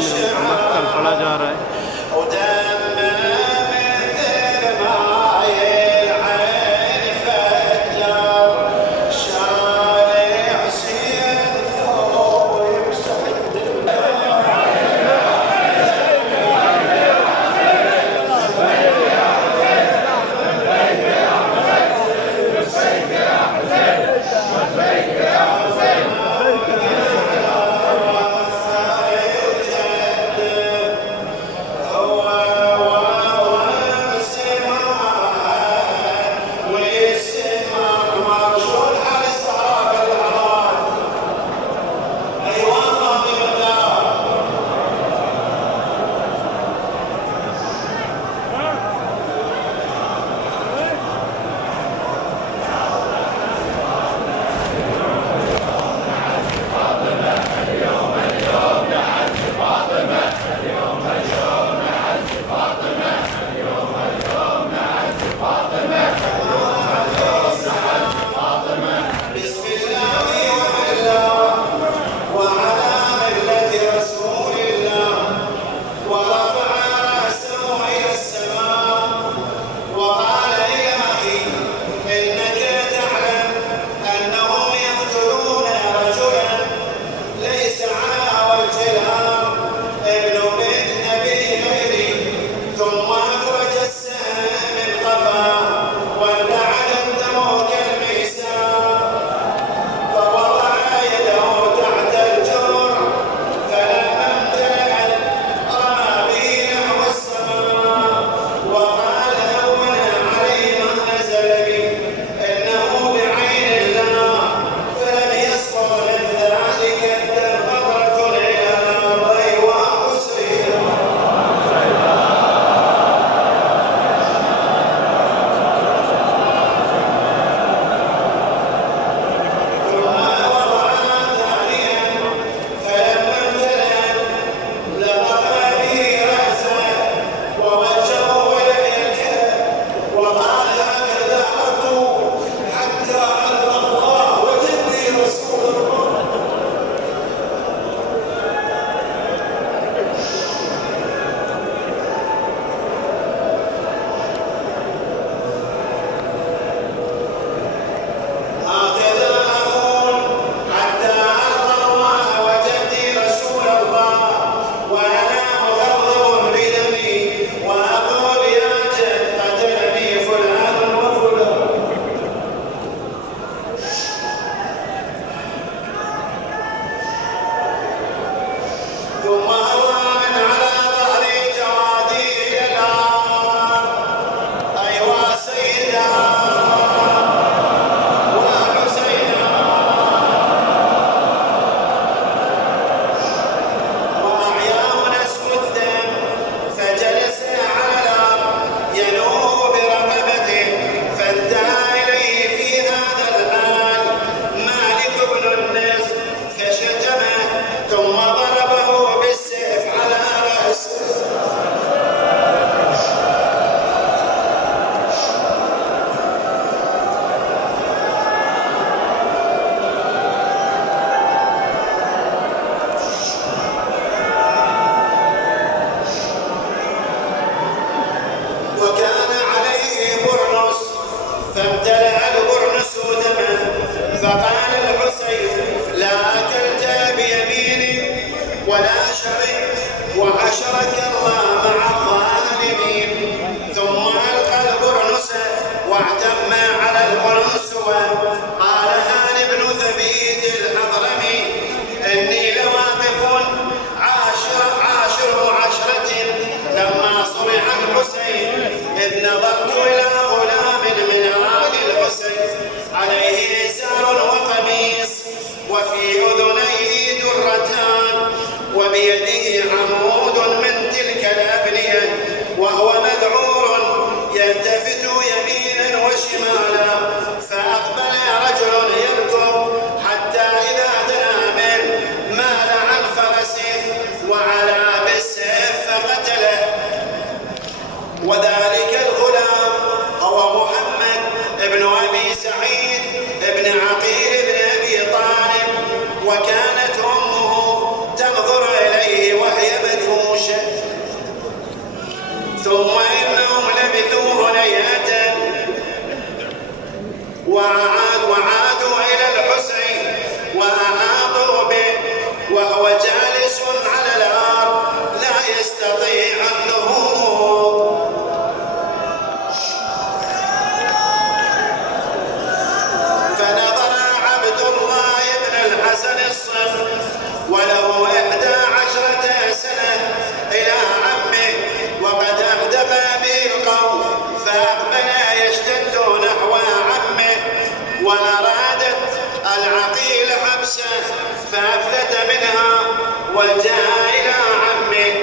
मक्कल पढ़ा जा रहा है। وحشرك الله مع الظالمين. ثم ألقى البرنس واعتم على القنصوة. قال هاني بن ثبيت الحضرمي إني لواقف عاشر عشرة لما صرح الحسين، إذ نظرت إلى غلام من آل الحسين عليه إزار وقميص وفي أذنيه درتان وبيده عمود من تلك الأبنية وهو مذعور يلتفت يمينا وشمالا، فأقبل رجل يركض حتى إذا دنا منه مال عن فرسه وعلى بالسيف فقتله. وذلك الغلام هو محمد بن أبي سعيد بن عقيل بن أبي طالب، وكانت أمه تنظر إليه قيل حبسه فأفلت منها وجاء إلى عمه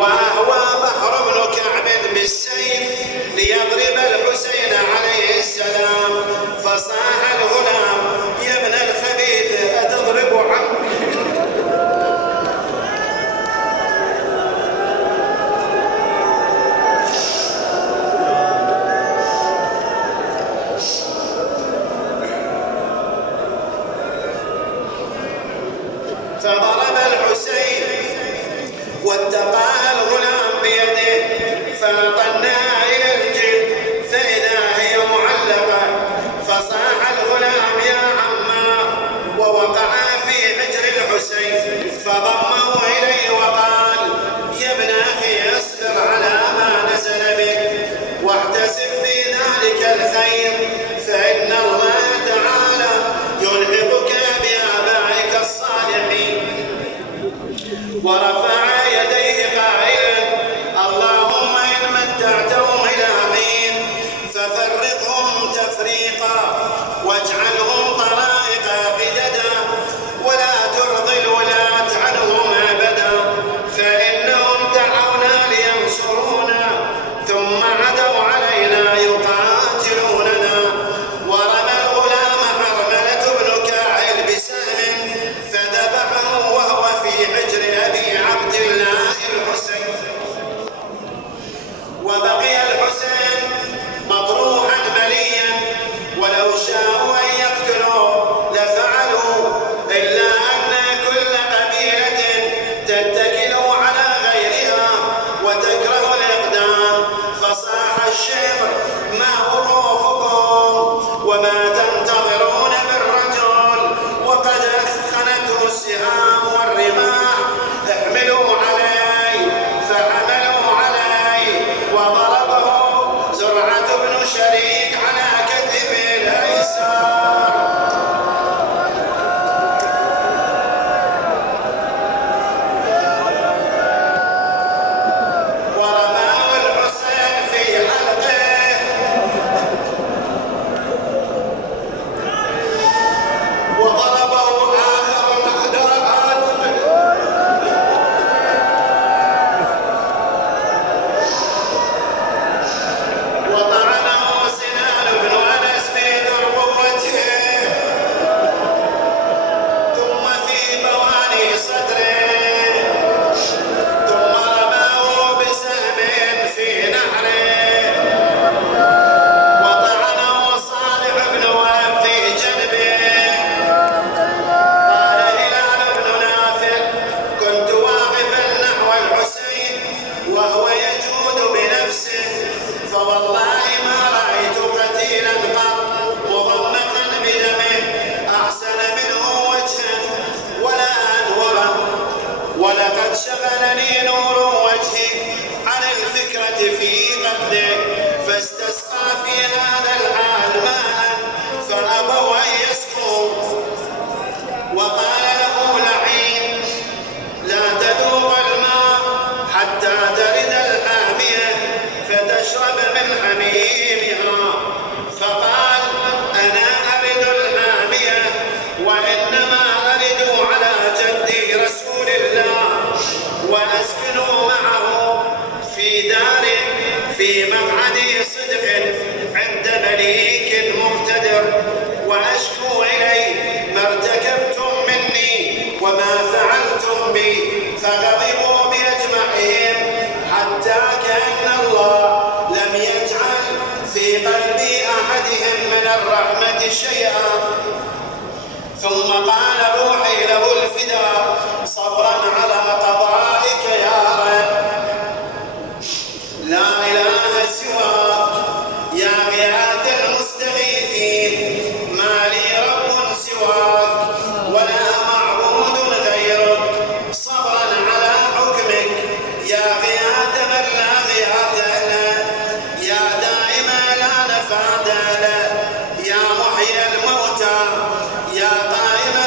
وأهوى بحر بن كعب بالسيف ليضرب الحسين عليه السلام فصاح الغلام يا ابن الخبيث أتضرب عمك فضرب الحسين واتقاها الغلام بيده فنطناها إلى الجلد فإذا هي معلقة فصاح الغلام يا عما ووقعا في حجر الحسين فضمه إليه وقال يا ابن أخي اصبر على ما نزل بك واحتسب في ذلك الخير فإن الله تعالى يلحقك بآبائك الصالحين. ورفع يديه قائلا اللهم إن متعتهم إلى حين ففرقهم تفريقا واجعلهم طرائق قددا ولا ترضي الولاة عنهم أبدا فإنهم دعونا لينصرونا ثم عدوا علينا يقاتلوننا. ورمى الغلام حرملة بن كاعب بسهم فذبحه وهو في حجر أبي عبد الله الحسين. وبقي الحسين مطروحا مليا ولو شاءوا أن يقتلوه لفعلوا إلا أن كل قبيلة تتكل على غيرها وتكره الإقدام فصاح الشعر ما ظروفكم وما تنتظرون بالرجل وقد أثخنته السهام والرماح احملوا علي فحملوا علي وضربه زرعة بن شريك على كتفه الأيسر. ورماه الحسين في حلقه وضربه آخر على عاتقه وطعنه سنان بن أنس في ذرقوته ثم في بواني صدره ثم رماه بسهم في نحره وطعنه صالح بن وهب في جنبه. قال هلال بن نافع كنت واقفا نحو الحسين وهو يجود بنفسه فوالله ما رأيت قتيلا قط مغمقا بدمه أحسن منه وجها ولا أنوره ولقد شغلني نور وجهي عن الفكرة في قتله فاستسقى في هذا الحال ماء فأبوا أن يسقوا وقال له لعين لا تذوق الماء حتى ترد الحامية فتشرب من حميمها فقال أنا أرد الحامية وإنما أرد على جدي رسول الله وأسكن معه في دار في مقعد صدق عند مليك مقتدر وأشكو إليه ما ارتكبتم مني وما فعلتم بي فغضبوا بأجمعهم حتى كأن الله لم يجعل في قلب أحدهم من الرحمة شيئا. ثم قال روحي له الفداء صبرا على قضائك يا رب لا إله سواك يا غياث المستغيثين ما لي رب سواك ولا معبود غيرك صبرا على حكمك يا غياث من لا غياث له يا دائما لا نفاد له يا محيي الموتى يا قائما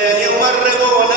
يمرغون